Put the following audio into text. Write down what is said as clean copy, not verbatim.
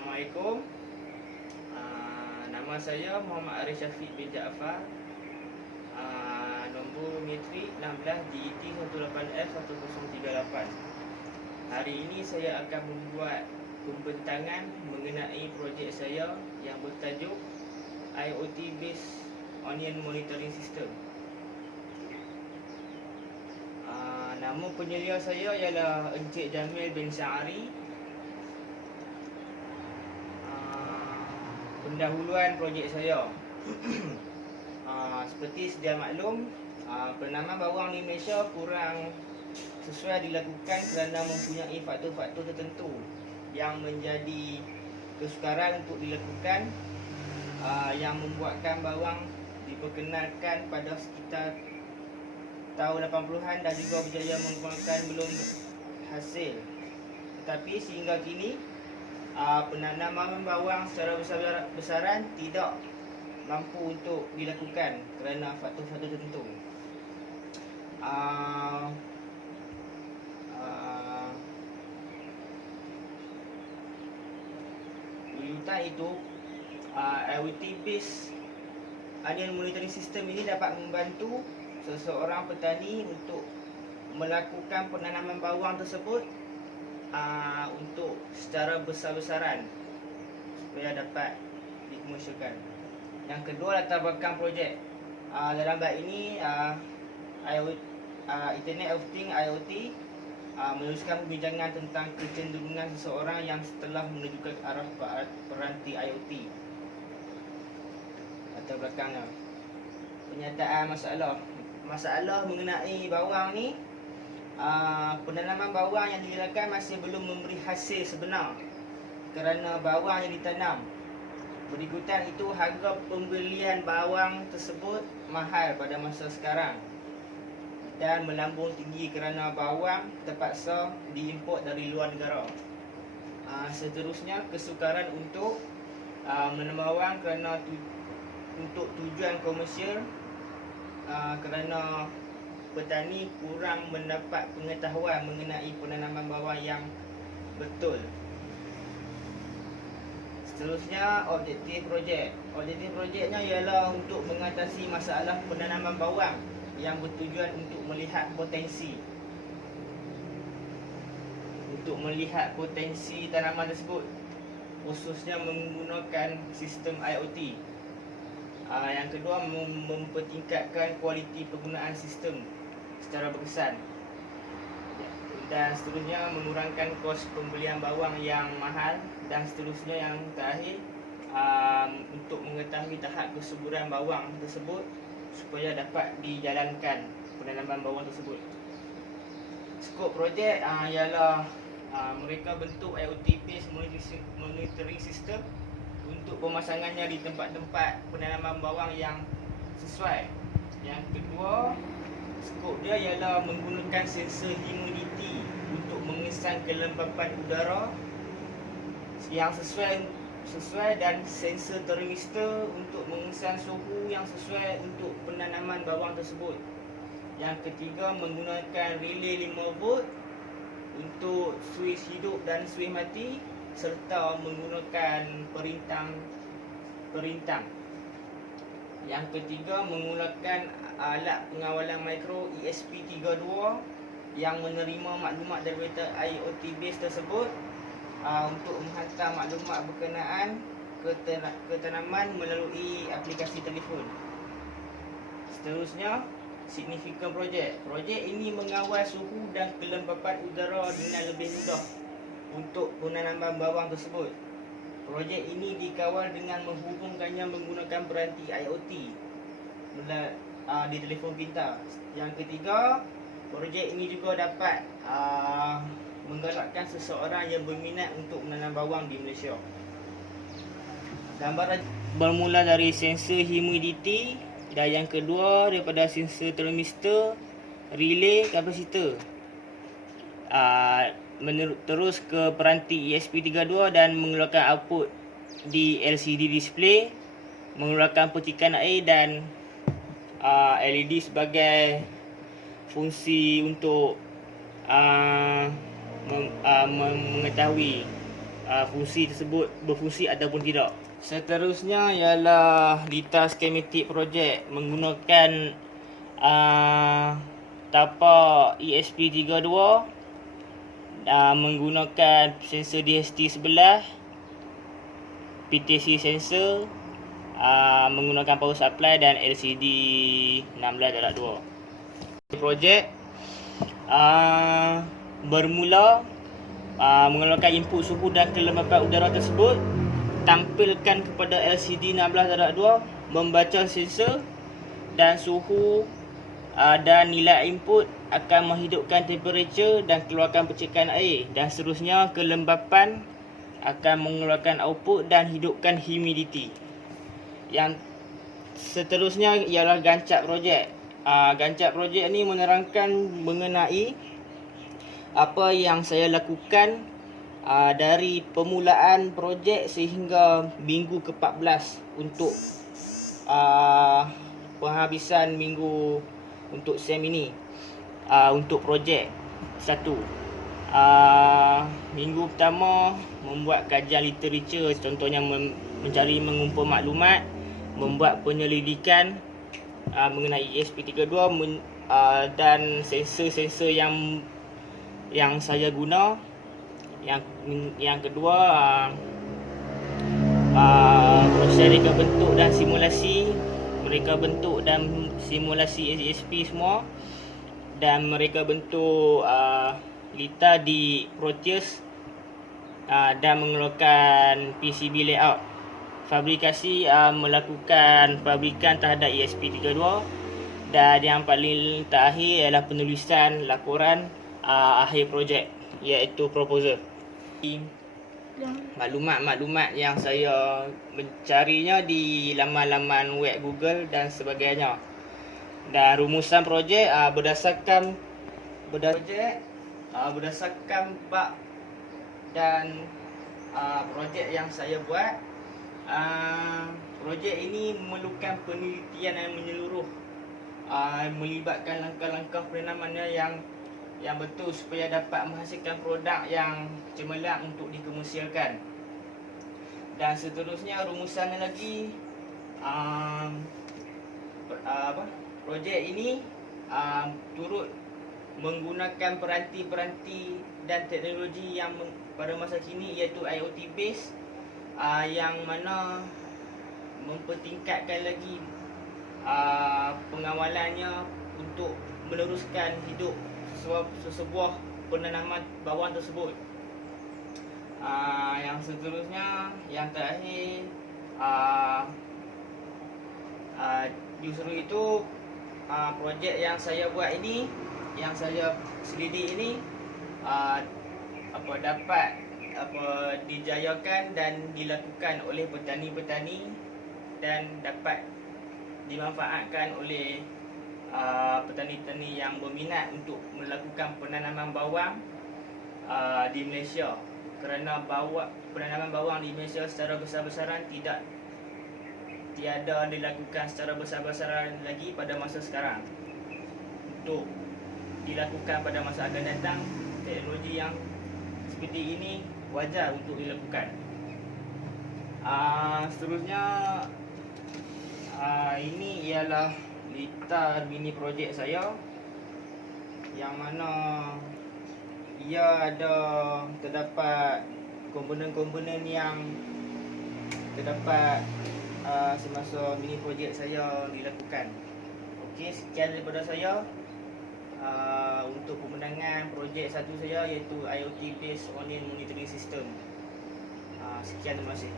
Assalamualaikum. Nama saya Muhammad Arif Syafiq bin Jaafar. Nombor metrik 16 GET 18F1038. Hari ini saya akan membuat pembentangan mengenai projek saya yang bertajuk IoT Based Onion Monitoring System. Nama penyelia saya ialah Encik Jamil bin Syahari. Pendahuluan projek saya. Seperti sedia maklum, penanaman bawang di Malaysia kurang sesuai dilakukan kerana mempunyai faktor-faktor tertentu yang menjadi kesukaran untuk dilakukan, yang membuatkan bawang diperkenalkan pada sekitar tahun 80-an dan juga berjaya mengembangkan belum hasil. Tetapi sehingga kini penanaman bawang secara besar-besaran tidak mampu untuk dilakukan kerana faktor-faktor tertentu. Wujudkan itu, IoT based onion monitoring system ini dapat membantu seseorang petani untuk melakukan penanaman bawang tersebut untuk secara besar-besaran supaya dapat dikomersialkan. Yang kedua, latar belakang projek. Dalam bab ini Internet of Things IoT meneruskan perbincangan tentang kecenderungan seseorang yang setelah menunjukkan arah peranti IoT. Latar belakangnya, penyataan masalah mengenai bawang ni. Penanaman bawang yang dilakukan masih belum memberi hasil sebenar kerana bawang yang ditanam. Berikutan itu, harga pembelian bawang tersebut mahal pada masa sekarang dan melambung tinggi kerana bawang terpaksa diimport dari luar negara. Seterusnya, kesukaran untuk menanam bawang kerana untuk tujuan komersial, kerana petani kurang mendapat pengetahuan mengenai penanaman bawang yang betul. Seterusnya, objektif projek. Objektif projeknya ialah untuk mengatasi masalah penanaman bawang yang bertujuan untuk melihat potensi tanaman tersebut, khususnya menggunakan sistem IoT. Yang kedua, mempertingkatkan kualiti penggunaan sistem secara berkesan. Dan seterusnya, mengurangkan kos pembelian bawang yang mahal. Dan seterusnya, yang terakhir, untuk mengetahui tahap kesuburan bawang tersebut supaya dapat dijalankan penanaman bawang tersebut. Skop projek ialah mereka bentuk IoT based monitoring system untuk pemasangannya di tempat-tempat penanaman bawang yang sesuai. Yang kedua, skop dia ialah menggunakan sensor humidity untuk mengesan kelembapan udara yang sesuai dan sensor termistor untuk mengesan suhu yang sesuai untuk penanaman bawang tersebut. Yang ketiga, menggunakan relay 5 volt untuk switch hidup dan switch mati serta menggunakan perintang. Yang ketiga, menggunakan alat pengawalan mikro ESP32 yang menerima maklumat daripada IoT base tersebut untuk menghantar maklumat berkenaan ke tanaman melalui aplikasi telefon. Seterusnya, signifikan projek. Projek ini mengawal suhu dan kelembapan udara dengan lebih mudah untuk penanaman bawang tersebut. Projek ini dikawal dengan menghubungkannya menggunakan peranti IoT di telefon pintar. Yang ketiga, projek ini juga dapat menggalakkan seseorang yang berminat untuk menanam bawang di Malaysia. Gambaran bermula dari sensor humidity, dan yang kedua daripada sensor termistor, relay, kapasitor, terus ke peranti ESP32 dan mengeluarkan output di LCD display, mengeluarkan percikan air dan LED sebagai fungsi untuk mengetahui fungsi tersebut berfungsi ataupun tidak. Seterusnya ialah detail skematik projek menggunakan tapak ESP32, menggunakan sensor DHT11, PTC sensor, menggunakan power supply dan LCD 16.2. Projek bermula mengeluarkan input suhu dan kelembapan udara tersebut, tampilkan kepada LCD 16.2, membaca sensor dan suhu dan nilai input, akan menghidupkan temperature dan keluarkan percikan air, dan seterusnya kelembapan akan mengeluarkan output dan hidupkan humidity. Yang seterusnya ialah gancap projek. Gancap projek ni menerangkan mengenai apa yang saya lakukan dari permulaan projek sehingga minggu ke-14 untuk penghabisan minggu untuk SEM ini, untuk projek 1. Minggu pertama membuat kajian literature, contohnya mencari mengumpul maklumat, membuat penyelidikan mengenai ESP32 dan sensor-sensor yang saya guna. Yang kedua, proses reka bentuk dan simulasi, mereka bentuk dan simulasi ESP semua, dan mereka bentuk lita di Proteus, dan mengeluarkan PCB layout. Fabrikasi, melakukan fabrikan terhadap ESP32, dan yang paling terakhir ialah penulisan laporan akhir projek, iaitu proposal. Maklumat-maklumat yang saya mencarinya di laman-laman web Google dan sebagainya. Dan rumusan projek berdasarkan bab dan projek yang saya buat. Projek ini memerlukan penelitian yang menyeluruh, melibatkan langkah-langkah penanaman yang betul supaya dapat menghasilkan produk yang cemerlang untuk dikomersialkan. Dan seterusnya rumusannya lagi, projek ini turut menggunakan peranti-peranti dan teknologi yang pada masa kini, iaitu IoT base, yang mana mempertingkatkan lagi pengawalannya untuk meneruskan hidup sesebuah penanaman bawang tersebut. Yang seterusnya, yang terakhir, justru itu projek yang saya buat ini, yang saya selidik ini, dapat dijayakan dan dilakukan oleh petani-petani dan dapat dimanfaatkan oleh petani-petani yang berminat untuk melakukan penanaman bawang di Malaysia, kerana penanaman bawang di Malaysia secara besar-besaran tiada dilakukan secara besar-besaran lagi pada masa sekarang. Untuk dilakukan pada masa akan datang, teknologi yang seperti ini wajar untuk dilakukan. Seterusnya, ini ialah lita mini projek saya, yang mana ia terdapat komponen-komponen yang terdapat semasa mini projek saya dilakukan. Okey, sekian daripada saya untuk pemenangan projek satu saya, iaitu IoT based onion monitoring system. Sekian, terima kasih.